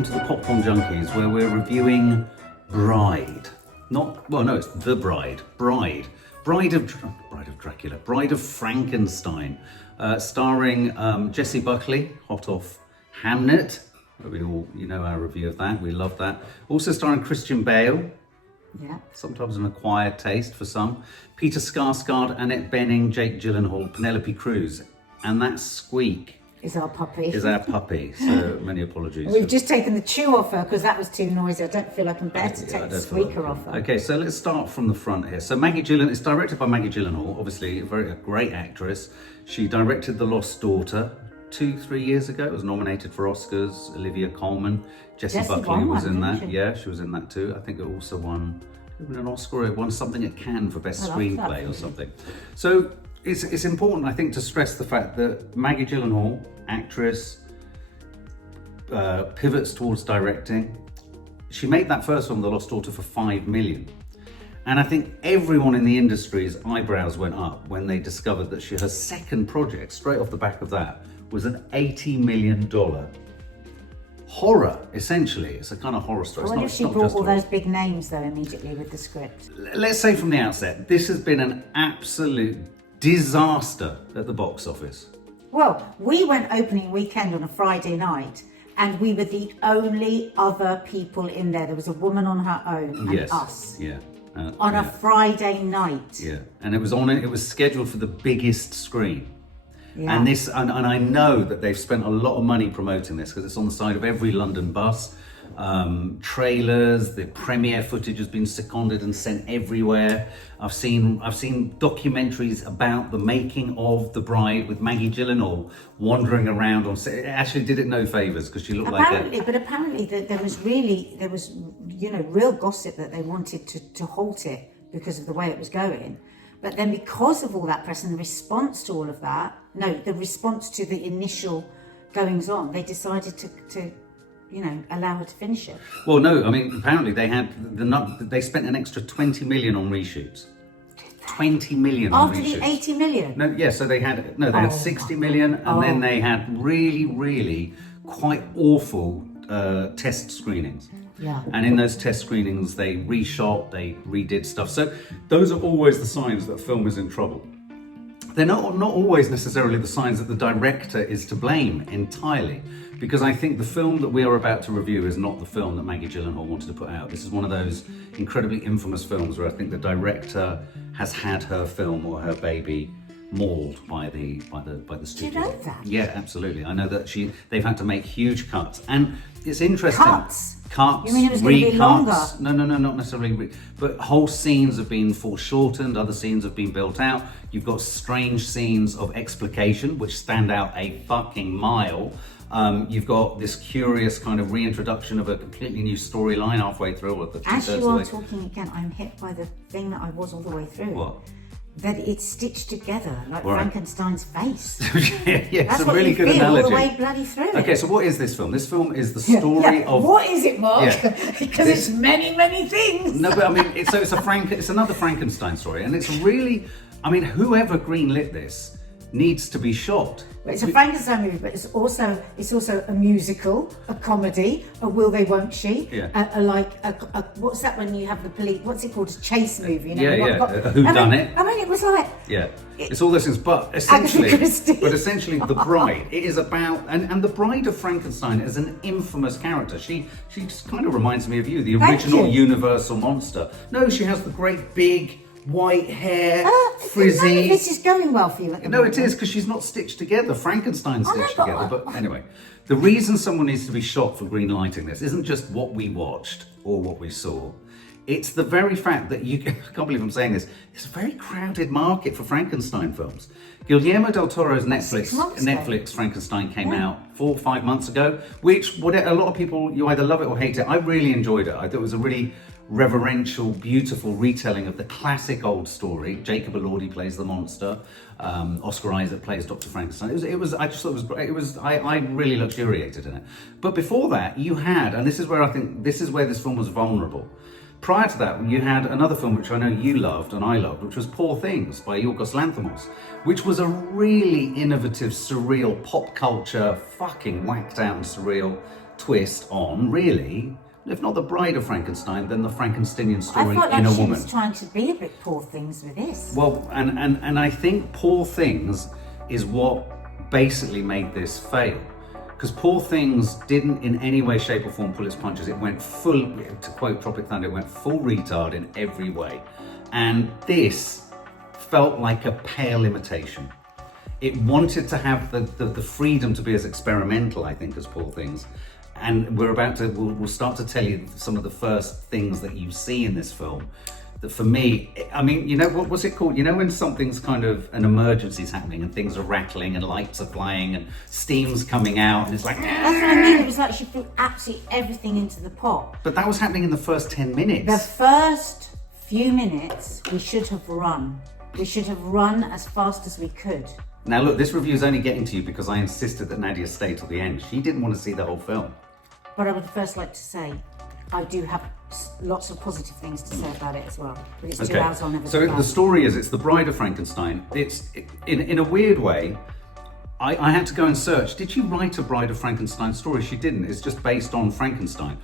welcome to the Popcorn Junkies, where we're reviewing Bride. It's The Bride. Bride of Dracula. Bride of Frankenstein. Starring Jessie, Buckley, hot off Hamnet. We all, our review of that. We love that. Also starring Christian Bale. Yeah. Sometimes an acquired taste for some. Peter Sarsgaard, Annette Bening, Jake Gyllenhaal, Penélope Cruz. And that squeak is our puppy. So many apologies. We've just taken the chew off her because that was too noisy. I don't feel I can bear to take the squeaker off her. Okay, so let's start from the front here. So Maggie Gyllenhaal, it's directed by Maggie Gyllenhaal, obviously a great actress. She directed The Lost Daughter 2-3 years ago. It was nominated for Oscars. Olivia Colman, Jessie Buckley was in that. Yeah, she was in that too. I think it also won an Oscar. It won something at Cannes for Best Screenplay or something. So it's important, I think, to stress the fact that Maggie Gyllenhaal, actress, pivots towards directing. She made that first film, The Lost Daughter, for $5 million. And I think everyone in the industry's eyebrows went up when they discovered that her second project, straight off the back of that, was an $80 million horror, essentially. It's a kind of horror story. I wonder if she brought all those big names, though, immediately with the script. Let's say from the outset, this has been an absolute disaster at the box office. Well, we went opening weekend on a Friday night, and we were the only other people in there. There was a woman on her own and us. Yeah. On a Friday night. Yeah, and it was scheduled for the biggest screen. Yeah. And I know that they've spent a lot of money promoting this because it's on the side of every London bus. Trailers, the premiere footage has been seconded and sent everywhere. I've seen documentaries about the making of The Bride with Maggie Gyllenhaal wandering around on set. It actually did it no favours because she looked apparently there was real gossip that they wanted to halt it because of the way it was going. But then because of all that press and the response to all of that, the response to the initial goings on, they decided to allow her to finish it. Well, no, I mean, apparently they spent an extra 20 million on reshoots. 20 million on reshoots. After the 80 million? No, yeah, so they had 60 million, and then they had really, really quite awful test screenings. Yeah. And in those test screenings, they reshot, they redid stuff. So those are always the signs that a film is in trouble. They're not always necessarily the signs that the director is to blame entirely, because I think the film that we are about to review is not the film that Maggie Gyllenhaal wanted to put out. This is one of those incredibly infamous films where I think the director has had her film or her baby mauled by the studio. Do you know that? Yeah, absolutely. I know that they've had to make huge cuts, and it's interesting. Cuts. You mean it was going to be longer? No, not necessarily. But whole scenes have been foreshortened, other scenes have been built out. You've got strange scenes of explication, which stand out a fucking mile. You've got this curious kind of reintroduction of a completely new storyline halfway through. Or the As you are talking again, I'm hit by the thing that I was all the way through. What? That it's stitched together like Frankenstein's face. Yeah, That's it's a really good analogy. All the way bloody through. Okay, so what is this film? This film is the story of. What is it, Mark? Because it's many, many things. No, but I mean, it's another Frankenstein story, and it's really, I mean, whoever greenlit this needs to be shot. It's a Frankenstein movie, but it's also a musical, a comedy, a will they, won't she? Yeah. What's that when you have the police? What's it called? A chase movie. A whodunit. I mean, it was like. Yeah. It's all those things, but essentially, The Bride. It is about and the Bride of Frankenstein is an infamous character. She just kind of reminds me of you, the original Universal monster. No, she has the great big white hair, frizzy. None of this is going well for you at the moment. No, it is, because she's not stitched together. Frankenstein's stitched together. But anyway, the reason someone needs to be shot for green lighting this isn't just what we watched or what we saw. It's the very fact that I can't believe I'm saying this, it's a very crowded market for Frankenstein films. Guillermo del Toro's Netflix Frankenstein came out 4 or 5 months ago, which a lot of people, you either love it or hate it. I really enjoyed it. I thought it was a really reverential, beautiful retelling of the classic old story. Jacob Elordi plays the monster. Oscar Isaac plays Dr. Frankenstein. I just thought it was great. I really luxuriated in it. But before that, you had, and this is where this film was vulnerable. Prior to that, you had another film which I know you loved and I loved, which was Poor Things by Yorgos Lanthimos, which was a really innovative, surreal, pop culture, fucking whacked out and surreal twist on, really, if not the Bride of Frankenstein, then the Frankensteinian story I felt in like a she woman. was trying to be a bit Poor Things with this. Well, and I think Poor Things is what basically made this fail. Because Poor Things didn't in any way, shape or form pull its punches. It went full, to quote Tropic Thunder, it went full retard in every way. And this felt like a pale imitation. It wanted to have the freedom to be as experimental, I think, as Poor Things. And we'll start to tell you some of the first things that you see in this film. That for me, I mean, you know, what's it called? You know, when something's kind of, an emergency's happening and things are rattling and lights are flying and steam's coming out and it's like... That's what I mean, it was like she threw absolutely everything into the pot. But that was happening in the first 10 minutes. The first few minutes, we should have run. We should have run as fast as we could. Now look, this review's only getting to you because I insisted that Nadia stay till the end. She didn't want to see the whole film. But I would first like to say, I do have lots of positive things to say about it as well. But it's 2 hours, I'll never So do that. the story is, it's the Bride of Frankenstein. In a weird way, I had to go and search. Did she write a Bride of Frankenstein story? She didn't. It's just based on Frankenstein.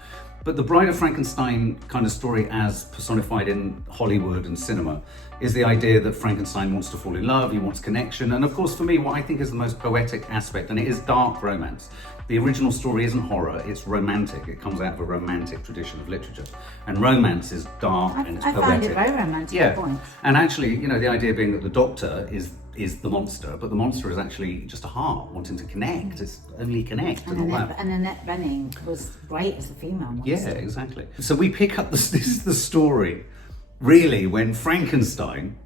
But the Bride of Frankenstein kind of story as personified in Hollywood and cinema is the idea that Frankenstein wants to fall in love, he wants connection. And of course, for me, what I think is the most poetic aspect, and it is dark romance. The original story isn't horror, it's romantic. It comes out of a romantic tradition of literature. And romance is dark and it's I poetic. find it very romantic at points. And actually, you know, the idea being that the doctor is the monster, but the monster is actually just a heart wanting to connect. It's only connect and all that. And Annette Bening was great as the female monster. Yeah, exactly. So we pick up this is the story, really, when Frankenstein...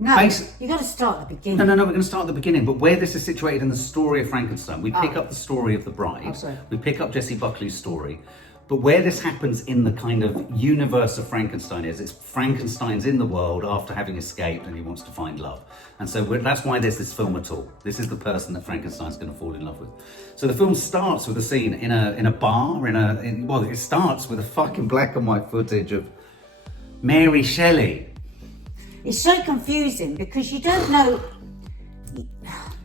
No, you got to start at the beginning. No, we're going to start at the beginning, but where this is situated in the story of Frankenstein, we pick up the story of the bride, we pick up Jessie Buckley's story, but where this happens in the kind of universe of Frankenstein is, it's Frankenstein's in the world after having escaped and he wants to find love. And so that's why there's this film at all. This is the person that Frankenstein's going to fall in love with. So the film starts with a scene in a bar, well, it starts with a fucking black and white footage of Mary Shelley. It's so confusing because you don't know.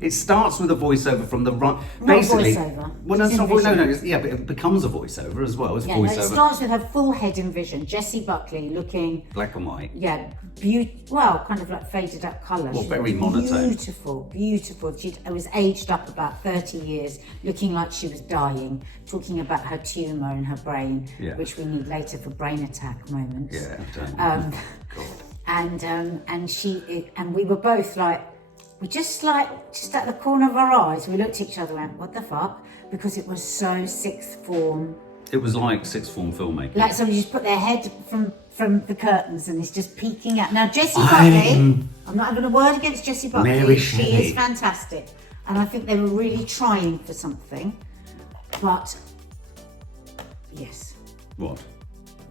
It starts with a voiceover from the right. Basically, voiceover. Well, no, it's not. But it becomes a voiceover as well. It's voiceover. No, it starts with her full head in vision. Jessie Buckley looking black and white. Yeah, kind of like faded up colour. Well, very monotone. Beautiful. She was aged up about 30 years, looking like she was dying. Talking about her tumour in her brain, which we need later for brain attack moments. God. And we were both like, just at the corner of our eyes, we looked at each other and went, what the fuck? Because it was so sixth form. It was like sixth form filmmaking. Like somebody just put their head from the curtains and is just peeking out. Now, Jessie Buckley, I'm not having a word against Jessie Buckley. Mary she Shelley is fantastic. And I think they were really trying for something. But, yes. What?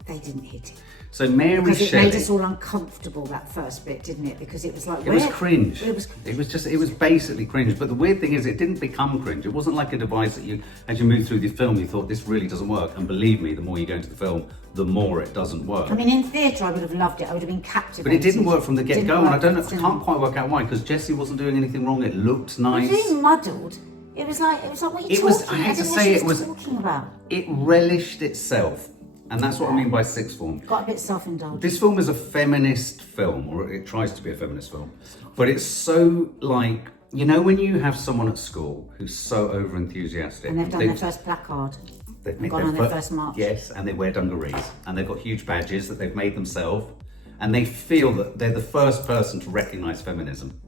They didn't hit it. So Mary Shelley... Because it made us all uncomfortable, that first bit, didn't it? Because it was like... It was cringe. It was basically cringe. But the weird thing is, it didn't become cringe. It wasn't like a device that as you move through the film, you thought, this really doesn't work. And believe me, the more you go into the film, the more it doesn't work. I mean, in theatre, I would have loved it. I would have been captivated. But it didn't work from the get-go. And I can't quite work out why, because Jessie wasn't doing anything wrong. It looked nice. It was really muddled. It was like, what are you talking? I had to say, talking about. It relished itself. And that's what I mean by sixth form. Got a bit self-indulgent. This film is a feminist film, or it tries to be a feminist film. But it's so like, you know when you have someone at school who's so over-enthusiastic. And they've done their first placard. They've gone on their first march. Yes, and they wear dungarees. And they've got huge badges that they've made themselves. And they feel that they're the first person to recognise feminism.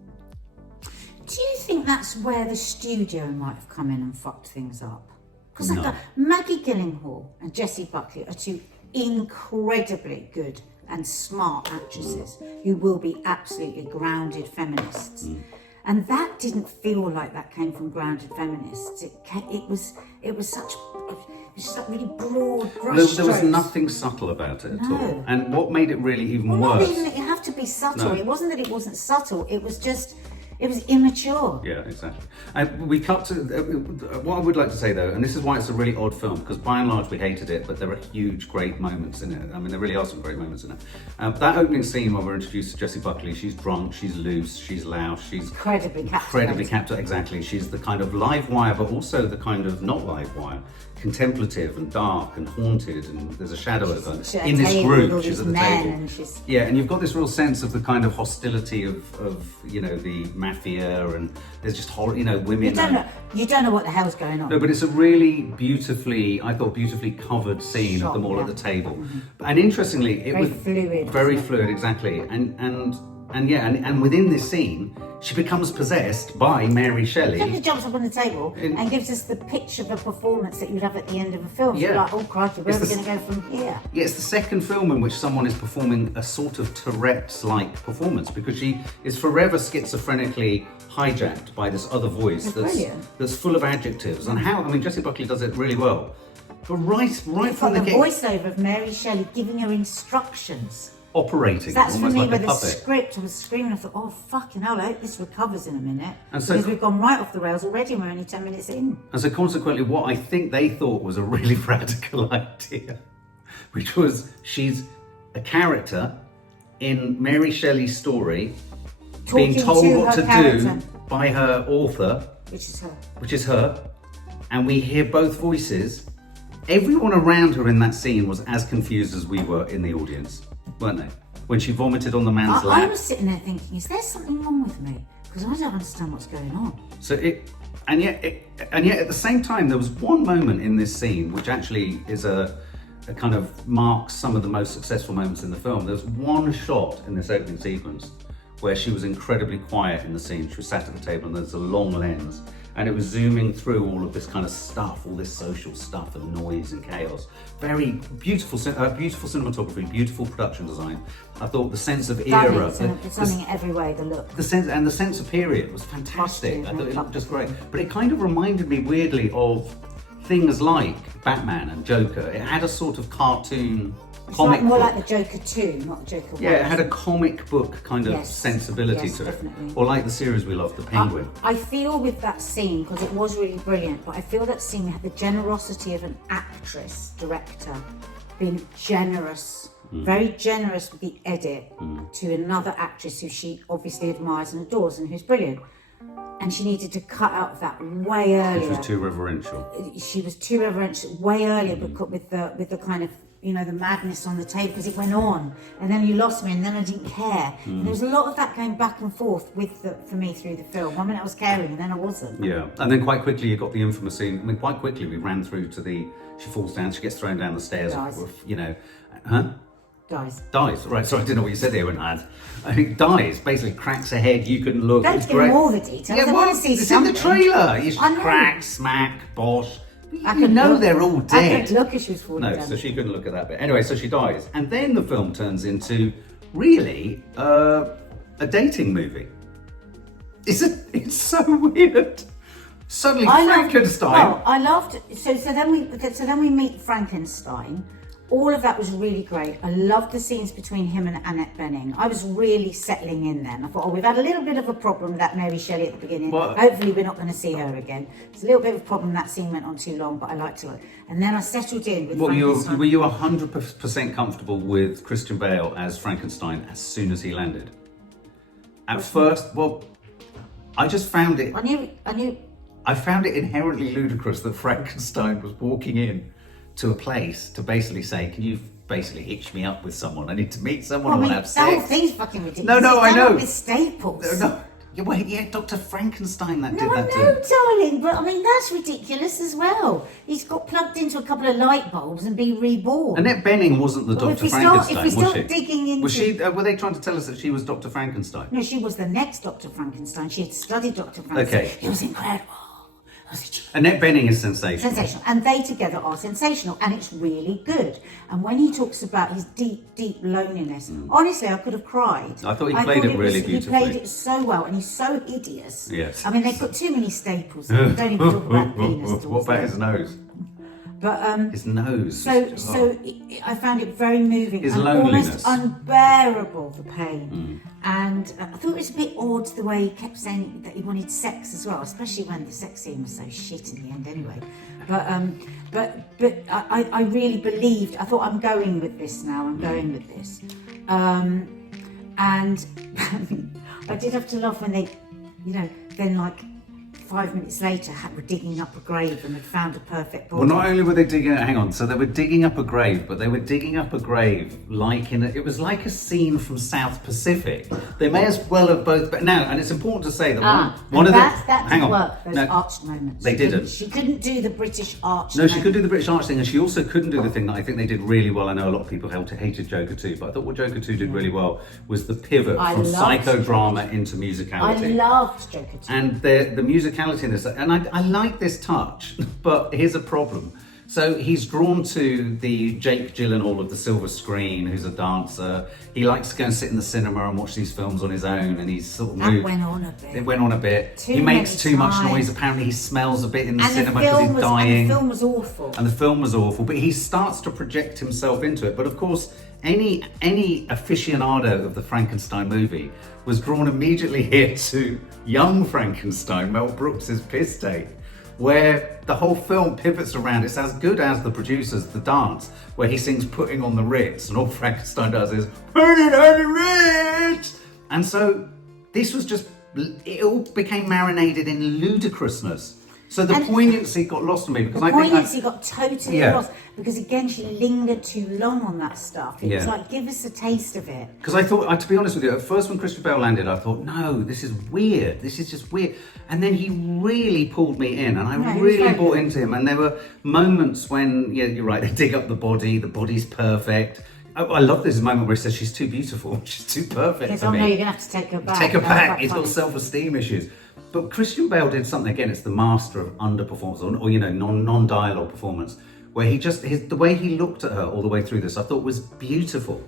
Do you think that's where the studio might have come in and fucked things up? Because No. Maggie Gyllenhaal and Jessie Buckley are two incredibly good and smart actresses who will be absolutely grounded feminists. And that didn't feel like that came from grounded feminists. It was such really broad brushstrokes. There was nothing subtle about it at all. And what made it really even worse... Not even that you have to be subtle. No. It wasn't that it wasn't subtle. It was just... It was immature. Yeah, exactly. And we cut to what I would like to say though, and this is why it's a really odd film, because by and large we hated it, but there are huge, great moments in it. I mean, there really are some great moments in it. That opening scene where we're introduced to Jessie Buckley, she's drunk, she's loose, she's loud, she's incredibly captivating. Exactly. She's the kind of live wire, but also the kind of not live wire contemplative and dark and haunted, and there's a shadow over her in at this table group. with all She's these at the men table. and she's- Yeah, and you've got this real sense of the kind of hostility of you know, the mafia, and there's just horror, you know, women. You don't know what the hell's going on. No, but it's a really beautifully covered scene of them all at the table. And interestingly, it Very was fluid, very isn't it? fluid, exactly. And within this scene, she becomes possessed by Mary Shelley. She jumps up on the table and gives us the pitch of a performance that you'd have at the end of a film. So Yeah. you're like, oh crikey, where are we It's going to go from here? Yeah, it's the second film in which someone is performing a sort of Tourette's-like performance, because she is forever schizophrenically hijacked by this other voice that's full of adjectives. And Jessie Buckley does it really well. But right You've from got the the voiceover of Mary Shelley giving her instructions. operating That's for almost me like where a the puppet. script, I was screaming, I thought, oh fucking hell, I hope this recovers in a minute. And so- because we've gone right off the rails already and we're only 10 minutes in. And so consequently, what I think they thought was a really radical idea, which was she's a character in Mary Shelley's story being Talking told to what her to character. do by her author, Which is her. and we hear both voices. Everyone around her in that scene was as confused as we were in the audience, weren't they? When she vomited on the man's I lap. was sitting there thinking, is there something wrong with me? Because I don't understand what's going on. And yet at the same time, there was one moment in this scene which actually is a kind of marks some of the most successful moments in the film. There's one shot in this opening sequence where she was incredibly quiet in the scene. She was sat at the table and there's a long lens, and it was zooming through all of this kind of stuff, all this social stuff and noise and chaos. Very beautiful cinematography, beautiful production design. I thought the sense of era, It's something every way, the look. the sense of period was fantastic. Costume, I thought it makeup. looked just great. But it kind of reminded me weirdly of things like Batman and Joker. It had a sort of cartoon, It's comic more book. like the Joker 2, not the Joker 1. Yeah, it had a comic book kind of Yes. sensibility Yes, to it. definitely. Or like the series we love, The Penguin. I feel with that scene, because it was really brilliant, but I feel that scene had the generosity of an actress, director, being generous, very generous with the edit to another actress who she obviously admires and adores and who's brilliant. And she needed to cut out of that way earlier. Which was too reverential. She was too reverential way earlier, but with the kind of, you know, the madness on the table, because it went on, and then you lost me, and then I didn't care. And there was a lot of that going back and forth for me through the film. One minute I was caring, and then I wasn't. Yeah, and then quite quickly you got the infamous scene. Quite quickly we ran through to she falls down, she gets thrown down the stairs. Dies. You know, Dies. Right, sorry, I didn't know what you said there when I think dies, basically cracks her head, you couldn't look. Don't It's give great. them all the details. Yeah, I want to see it's something. in the trailer. You I know. crack, smack, bosh. I You could know look. they're all I dead. could look as she was falling No, down. so she couldn't look at that bit. Anyway, so she dies. And then the film turns into really a dating movie. It's so weird. Suddenly Frankenstein. I loved. So then we meet Frankenstein. All of that was really great. I loved the scenes between him and Annette Bening. I was really settling in then. I thought, we've had a little bit of a problem with that Mary Shelley at the beginning. Well, hopefully we're not going to see her again. It's a little bit of a problem. That scene went on too long, but I liked it. And then I settled in with Frankenstein. Were you 100% comfortable with Christian Bale as Frankenstein as soon as he landed? At first, I just found it. I knew. I found it inherently ludicrous that Frankenstein was walking in to a place to basically say, "Can you basically hitch me up with someone? I need to meet someone. I want to have the whole sex." thing's fucking ridiculous. No, It's I done up know. with staples. No, Dr. Frankenstein that No, did I that know, too. darling, but I mean, that's ridiculous as well. He's got plugged into a couple of light bulbs and be reborn. Annette Bening wasn't the Well, Dr. if we Frankenstein, start was she? digging into... Was she? Were they trying to tell us that she was Dr. Frankenstein? No, she was the next Dr. Frankenstein. She had studied Dr. Frankenstein. Okay. It was incredible. Annette Bening is sensational. Sensational. And they together are sensational, and it's really good. And when he talks about his deep, deep loneliness, honestly, I could have cried. I thought he played it really beautifully. He played it so well, and he's so hideous. Yes. I mean, they've got too many staples. They don't even talk about penis. What about his nose? But His nose. So I found it very moving. His and loneliness. almost unbearable, the pain. And I thought it was a bit odd the way he kept saying that he wanted sex as well, especially when the sex scene was so shit in the end anyway. But I really believed. I thought, I'm going with this now. I'm going with this. And I did have to laugh when they, then like 5 minutes later were digging up a grave and had found a perfect body. Well, not only were they hang on, so they were digging up a grave, but they were digging up a grave like it was like a scene from South Pacific. They may as well have both, but now, and it's important to say that one of that the, hang on, work, those arch moments. They didn't. She couldn't do the British arch. No, she couldn't do the British arch thing, and she also couldn't do the thing that I think they did really well. I know a lot of people hated Joker 2, but I thought what Joker 2 did really well was the pivot from psychodrama into musicality. I loved Joker 2. And the musicality in this, and I like this touch, but here's a problem. So he's drawn to the Jake Gyllenhaal of the silver screen, who's a dancer. He likes to go and sit in the cinema and watch these films on his own, and he's sort of moved. That went on a bit. It went on a bit. He makes too much noise. Apparently he smells a bit in the cinema because he's dying. And the film was awful. And the film was awful, but he starts to project himself into it. But of course, any aficionado of the Frankenstein movie was drawn immediately here to Young Frankenstein, Mel Brooks's piss take, where the whole film pivots around. It's as good as the producers, the dance, where he sings Putting on the Ritz, and all Frankenstein does is Putting on the Ritz. And so this was just, it all became marinated in ludicrousness. So the poignancy got lost on me because I think poignancy got totally lost because again she lingered too long on that stuff. It was like, give us a taste of it. Because I thought, to be honest with you, at first when Christopher Bale landed, I thought, no, this is weird. This is just weird. And then he really pulled me in, and I really bought into him. And there were moments when, you're right, they dig up the body's perfect. I love this moment where he says she's too beautiful, she's too perfect for me. No, you're gonna have to take her back. Take her back. He's got self-esteem issues. But Christian Bale did something, again, it's the master of underperformance, or non-dialogue performance, where the way he looked at her all the way through this, I thought was beautiful.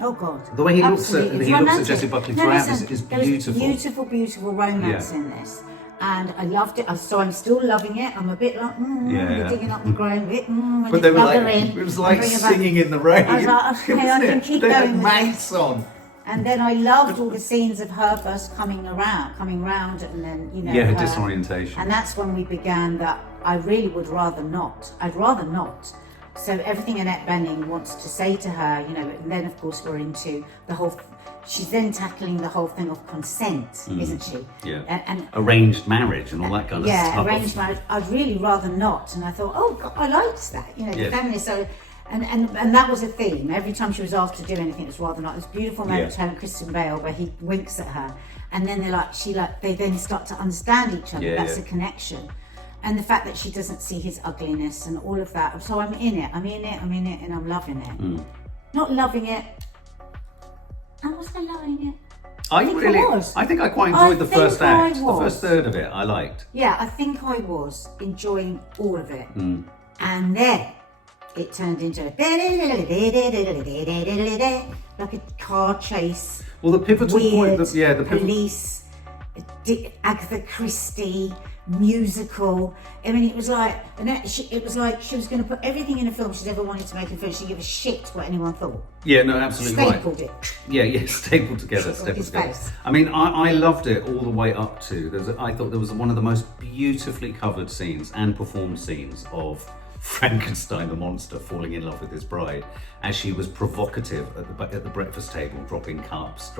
Oh God! The way he looks at Jessie Buckley throughout this is beautiful. Beautiful, beautiful romance in this, and I loved it. So I'm still loving it. I'm a bit like, digging up the grave, but they were like, it was like singing in the rain. I was like, okay, I can keep going. They had maths on. And then I loved all the scenes of her first coming round, and then her disorientation. And that's when we began that I really would rather not. I'd rather not. So everything Annette Bening wants to say to her, and then of course we're into the whole. She's then tackling the whole thing of consent, isn't she? Yeah. And arranged marriage and all that kind of stuff. Yeah, arranged marriage. I'd really rather not. And I thought, oh God, I liked that. The feminist. So. And that was a theme. Every time she was asked to do anything, it was rather not. This beautiful moment her and Christian Bale where he winks at her, and then they then start to understand each other. That's a connection, and the fact that she doesn't see his ugliness and all of that. So I'm in it, and I'm loving it. Not loving it. And was I loving it? I think I quite enjoyed the first act. The first third of it, I liked. Yeah, I think I was enjoying all of it, and then. It turned into like a car chase. Well, the pivotal point, the police, Agatha Christie musical. I mean, it was like she was going to put everything in a film she's ever wanted to make a film. She didn't give a shit what anyone thought. Yeah, no, absolutely Stapled it. Yeah, stapled together. I mean, I loved it all the way up to. I thought there was one of the most beautifully covered scenes and performed scenes of Frankenstein the monster falling in love with his bride as she was provocative at the breakfast table, dropping cups,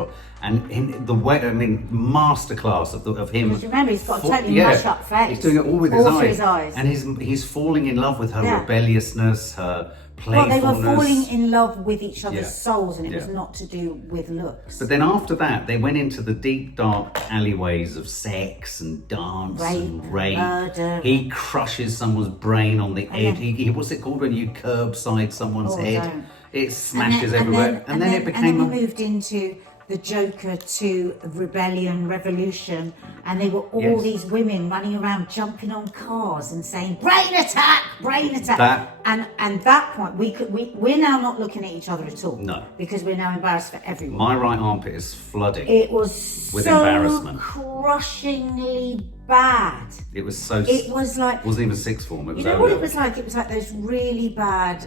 and in the way, masterclass of him. Because remember, he's got a totally mashed up face. He's doing it all with his eyes, and he's falling in love with her rebelliousness, her playfulness. Well, they were falling in love with each other's souls, and it was not to do with looks. But then after that, they went into the deep, dark alleyways of sex and dance and rape. Murder. He crushes someone's brain on the head. He what's it called when you curbside someone's head? Don't. It smashes everywhere. And then it became. And then we moved into the Joker 2 Rebellion, Revolution, and they were all these women running around jumping on cars and saying brain attack. And that point we're now not looking at each other at all. No. Because we're now embarrassed for everyone. My right armpit is flooding. It was with so embarrassment. Crushingly bad. It was so. It was like. It wasn't even sixth form. It was. You know what it was like? It was like those really bad.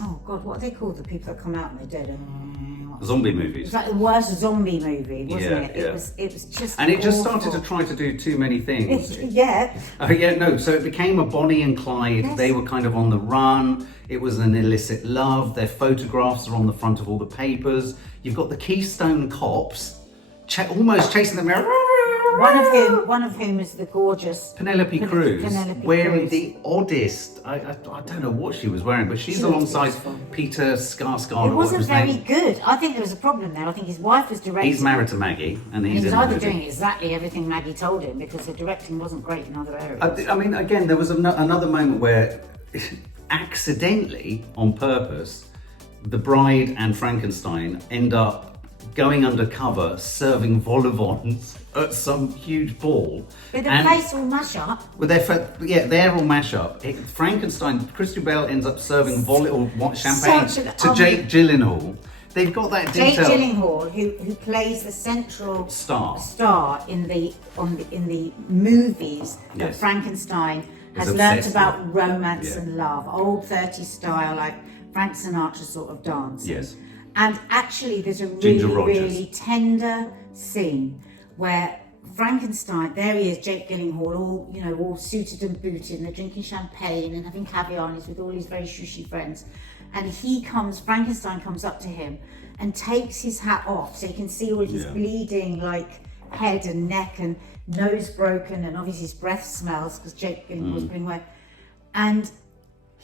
Oh God, what are they called? The people that come out and they're dead. Zombie movies. It's like the worst zombie movie, wasn't it? Yeah. It was just. And it just started to try to do too many things. So it became a Bonnie and Clyde. Yes. They were kind of on the run. It was an illicit love. Their photographs are on the front of all the papers. You've got the Keystone cops almost chasing them around. One of whom is the gorgeous Penelope Cruz, Penelope wearing Cruz. the oddest. I don't know what she was wearing, but she's alongside beautiful. Peter Sarsgaard. It wasn't very good. I think there was a problem there. I think his wife was directing. He's married to Maggie, and He he's was in the either movie. doing exactly everything Maggie told him because the directing wasn't great in other areas. I mean, again, there was another moment where, accidentally, on purpose, the Bride and Frankenstein end up going undercover, serving vol au vents at some huge ball. With the place all mash up. With they're all mash up. Frankenstein, Christian Bale ends up serving champagne to Jake Gyllenhaal. They've got that detail. Jake Gyllenhaal, who plays the central star in the movies that Yes. Frankenstein has Is learnt obsessed about with. romance Yeah. and love, old 30s style, like Frank Sinatra sort of dance. Yes. And actually, there's a Ginger really, Rogers. really tender scene where Frankenstein, there he is, Jake Gyllenhaal, all suited and booted, and they're drinking champagne and having caviar, and he's with all his very shushy friends. And Frankenstein comes up to him and takes his hat off so you can see all of his bleeding, like, head and neck and nose broken, and obviously his breath smells because Jake Gyllenhaal's been away. And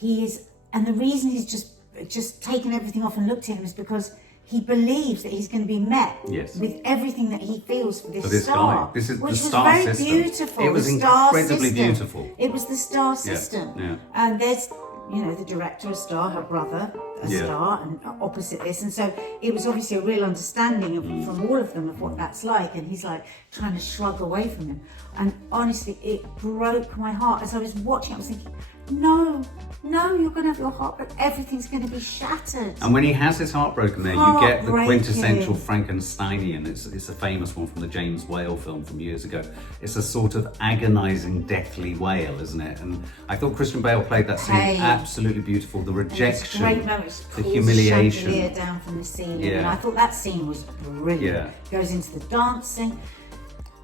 the reason he's just taken everything off and looked at him is because he believes that he's going to be met with everything that he feels for this star. Guy. This is which the was star very system. beautiful. It was the star incredibly system. beautiful. It was the star system. Yeah. And there's, the director, a star, her brother, a star, and opposite this. And so it was obviously a real understanding from all of them of what that's like. And he's like trying to shrug away from him. And honestly, it broke my heart. As I was watching, I was thinking, no, you're going to have your heart broken. Everything's going to be shattered. And when he has his heart broken there, you get the Heartbreaking. quintessential Frankensteinian. It's a famous one from the James Whale film from years ago. It's a sort of agonising, deathly wail, isn't it? And I thought Christian Bale played that scene absolutely beautiful. The rejection, great moments, the humiliation. Chandelier down from the ceiling. Yeah. And I thought that scene was brilliant. Yeah. Goes into the dancing.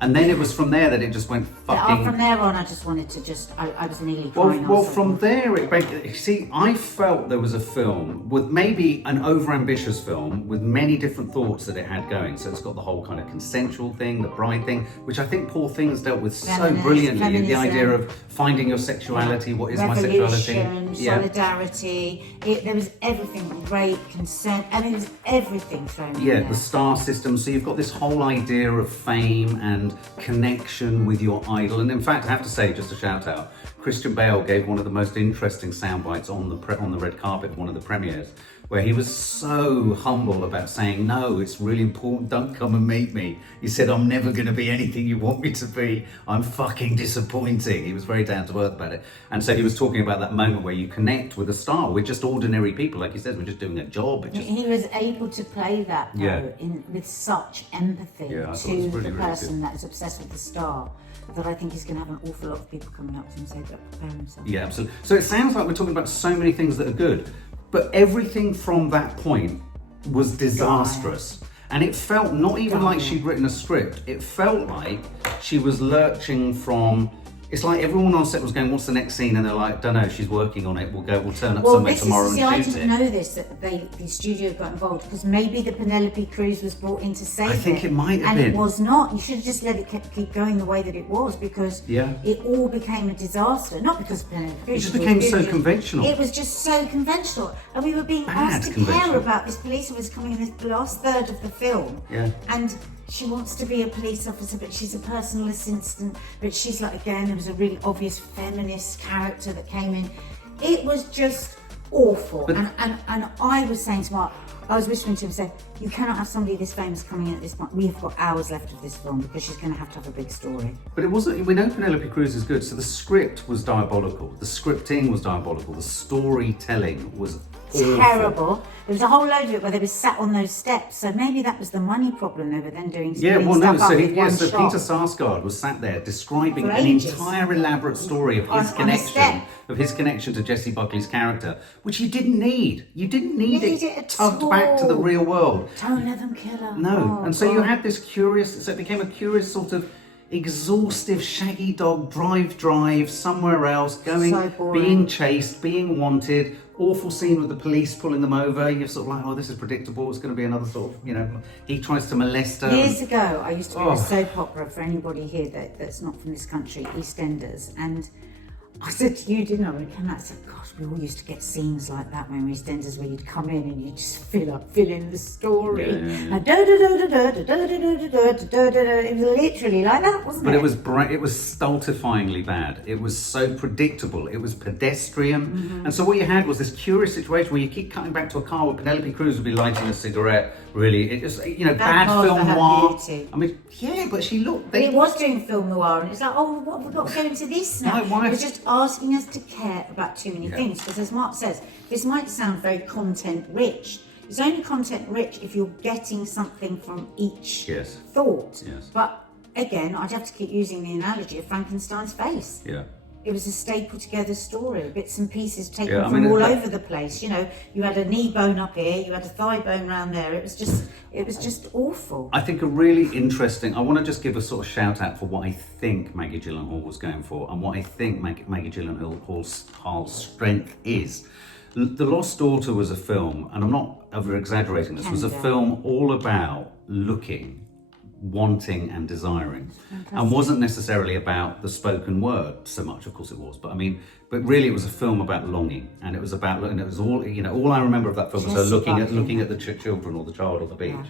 And then it was from there that it just went fucking... From there on, I just wanted to I was nearly crying. Well, from there, I felt there was a film with maybe an overambitious film with many different thoughts that it had going. So it's got the whole kind of consensual thing, the bride thing, which I think Poor Things dealt with so brilliantly. Feminism. The idea of finding your sexuality, what is my sexuality? Revolution, solidarity. There was everything, rape, consent. I mean, there was everything thrown in there. The star system. So you've got this whole idea of fame and connection with your idol. And in fact, I have to say, just a shout out, Christian Bale gave one of the most interesting sound bites on the red carpet, one of the premieres, where he was so humble about saying, no, it's really important, don't come and meet me. He said, I'm never going to be anything you want me to be. I'm fucking disappointing. He was very down to earth about it. And so he was talking about that moment where you connect with a star. We're just ordinary people, like he said, we're just doing a job. He was able to play that though, with such empathy to the person that is obsessed with the star, that I think is going to have an awful lot of people coming up to him and say, prepare himself. Yeah, absolutely. So it sounds like we're talking about so many things that are good, but everything from that point was disastrous. And it felt not even like she'd written a script. It felt like she was lurching from... It's like everyone on set was going, what's the next scene? And they're like, don't know, she's working on it. We'll turn up somewhere tomorrow and shoot I didn't know this, that the studio got involved, because maybe the Penelope Cruz was brought in to save it. I think it might have been. And it was not. You should have just let it keep going the way that it was, because it all became a disaster. Not because Penelope Cruz... It just became so conventional. It was just so conventional. And we were being asked to care about this police officer coming in the last third of the film. Yeah. And she wants to be a police officer, but she's a personal assistant. But she's like, again, there was a really obvious feminist character that came in. It was just awful. And I was saying to Mark, I was whispering to him, saying, you cannot have somebody this famous coming in at this point. We have got hours left of this film because she's going to have a big story. But it wasn't, we know Penelope Cruz is good, so the script was diabolical, the scripting was diabolical, the storytelling was terrible. There was a whole load of it where they were sat on those steps, so maybe that was the money problem. They were then doing Peter Sarsgaard was sat there describing an ages. entire elaborate story of his connection to Jessie Buckley's character, which you didn't need. You didn't need it tugged back to the real world. Don't let them kill her. No, and so you had this curious, so it became a curious sort of exhaustive shaggy dog drive somewhere else, going, being chased, being wanted, awful scene with the police pulling them over. You're sort of like, oh, this is predictable. It's going to be another sort of, he tries to molest her. Years ago, I used to be a soap opera, for anybody here that's not from this country, EastEnders, and I said to you, didn't I, when we came out, I said, gosh, we all used to get scenes like that when we were EastEnders, where you'd come in and you'd just fill in the story. And it was literally like that, wasn't it? But it was stultifyingly bad. It was so predictable. It was pedestrian. And so what you had was this curious situation where you keep cutting back to a car where Penelope Cruz would be lighting a cigarette. Really, it just, bad film noir. I mean, yeah, but she looked... But it was doing film noir, and it's like, oh, what have we got to go into this now? No, why? It was just asking us to care about too many things, because as Mark says, this might sound very content rich. It's only content rich if you're getting something from each thought. Yes. But again, I'd have to keep using the analogy of Frankenstein's face. Yeah. It was a stapled together story, bits and pieces taken from all over the place. You had a knee bone up here, you had a thigh bone round there. It was just awful. I think a really interesting, I want to just give a sort of shout out for what I think Maggie Gyllenhaal was going for, and what I think Maggie Gyllenhaal's strength is. The Lost Daughter was a film, and I'm not over exaggerating this, was a film all about looking, wanting and desiring, and wasn't necessarily about the spoken word so much. Of course it was, but really it was a film about longing, and it was about, and it was all, all I remember of that film was her looking at the children or the child on the beach.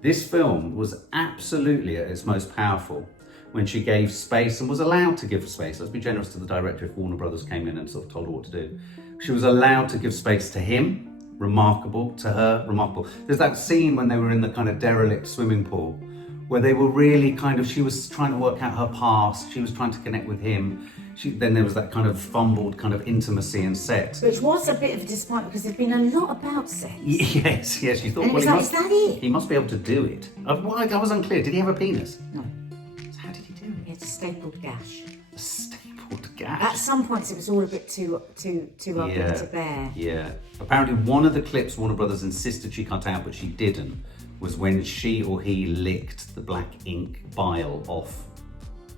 This film was absolutely at its most powerful when she gave space and was allowed to give space. Let's be generous to the director if Warner Brothers came in and sort of told her what to do. She was allowed to give space to him, remarkable, to her, remarkable. There's that scene when they were in the kind of derelict swimming pool where they were really she was trying to work out her past, she was trying to connect with him. Then there was that kind of fumbled kind of intimacy and sex. Which was a bit of a disappointment because there'd been a lot about sex. Yes, you thought, and is that it? He must be able to do it. I was unclear, did he have a penis? No. So how did he do it? He had a stapled gash. A stapled gash? At some points it was all a bit too ugly to bear. Yeah. Apparently one of the clips Warner Brothers insisted she cut out, but she didn't, was when she or he licked the black ink bile off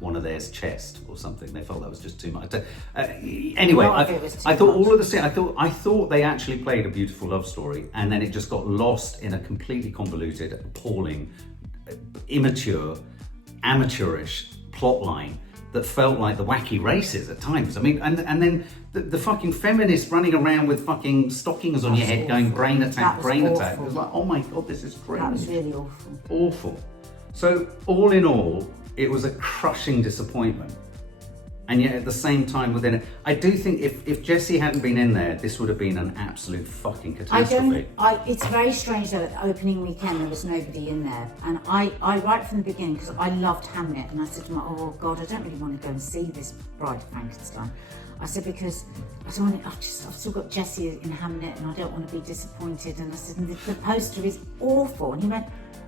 one of theirs chest or something. They felt that was just too much. Anyway, I thought all of the scene, I thought they actually played a beautiful love story, and then it just got lost in a completely convoluted, appalling, immature, amateurish plotline that felt like the Wacky Races at times. I mean, and then the fucking feminists running around with fucking stockings on your head going brain attack. It was like, oh my God, this is crazy. That was really awful. Awful. So all in all, it was a crushing disappointment. And yet at the same time within it, I do think if Jessie hadn't been in there, this would have been an absolute fucking catastrophe. It's very strange that at the opening weekend there was nobody in there. And I right from the beginning, because I loved Hamlet, and I said to myself, oh God, I don't really want to go and see this Bride of Frankenstein. I said, because I've still got Jessie in Hamlet and I don't want to be disappointed. And I said, and the poster is awful. And he went,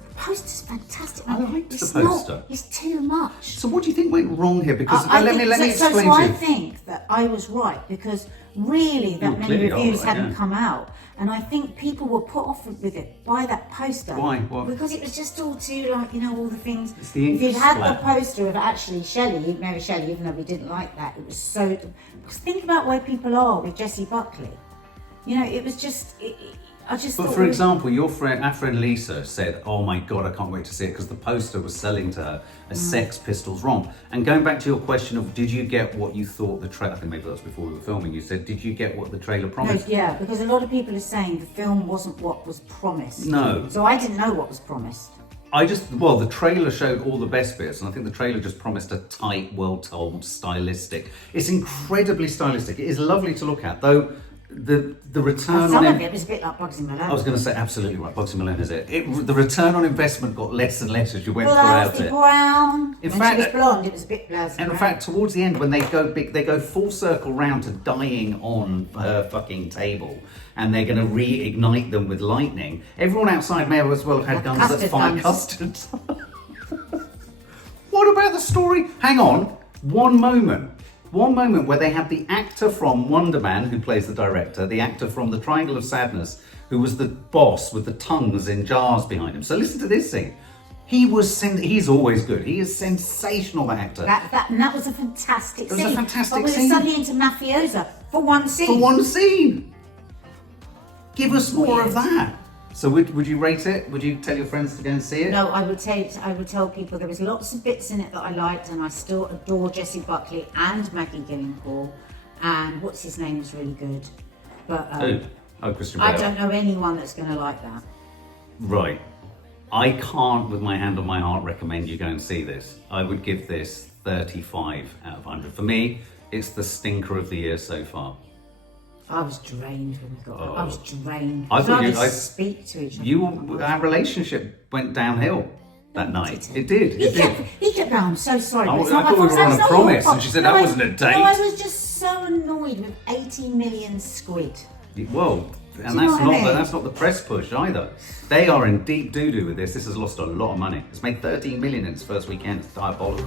the poster's fantastic. I liked the poster. It's too much. So what do you think went wrong here? Because let me explain to you. I think that I was right, because really that many reviews hadn't come out, and I think people were put off with it by that poster. Why? What? Because it was just all too all the things. It's the ink if you'd had splat. the poster of actually Mary Shelley, even though we didn't like that, it was so. Because think about where people are with Jessie Buckley. It was just. But for example, our friend Lisa said, oh my God, I can't wait to see it, because the poster was selling to her as Sex Pistols Romp. And going back to your question of, did you get what you thought the trailer, I think maybe that was before we were filming, you said, did you get what the trailer promised? No, yeah, because a lot of people are saying the film wasn't what was promised. No. So I didn't know what was promised. The trailer showed all the best bits, and I think the trailer just promised a tight, well-told, stylistic. It's incredibly stylistic. It is lovely to look at, though. The return some of it was a bit like Bugsy Malone. I was going to say absolutely right. Bugsy Malone is it. The return on investment got less and less as you went throughout it. Brown. In when fact, she was blonde, it was a bit blousy. And in fact, towards the end, when they go big, they go full circle round to dying on her fucking table, and they're going to reignite them with lightning. Everyone outside may as well have had guns that fire custard. What about the story? Hang on, one moment where they had the actor from Wonder Man, who plays the director, the actor from The Triangle of Sadness, who was the boss with the tongues in jars behind him. So listen to this scene. He's always good. He is sensational, that actor. That was a fantastic scene. It was a fantastic scene. But we were suddenly into mafiosa for one scene. Give us more Weird. of that. So would you rate it? Would you tell your friends to go and see it? No, I would tell people there was lots of bits in it that I liked, and I still adore Jessie Buckley and Maggie Gyllenhaal, and what's his name is really good. But Who? Oh, Christian Bale. I don't know anyone that's going to like that. Right. I can't, with my hand on my heart, recommend you go and see this. I would give this 35 out of 100. For me, it's the stinker of the year so far. I was drained when we got there. I was drained. I I thought thought speak to each other. Our relationship went downhill that night. It did. He kept going, I'm so sorry. I but it's not my thought we fault. were on It's a not promise, your and she said fault." that No, wasn't a date. No, I was just so annoyed with 18 million squid. Well, and Do you know that's what I mean? that's not the press push either. They are in deep doo-doo with this. This has lost a lot of money. It's made 13 million in its first weekend. It's diabolical.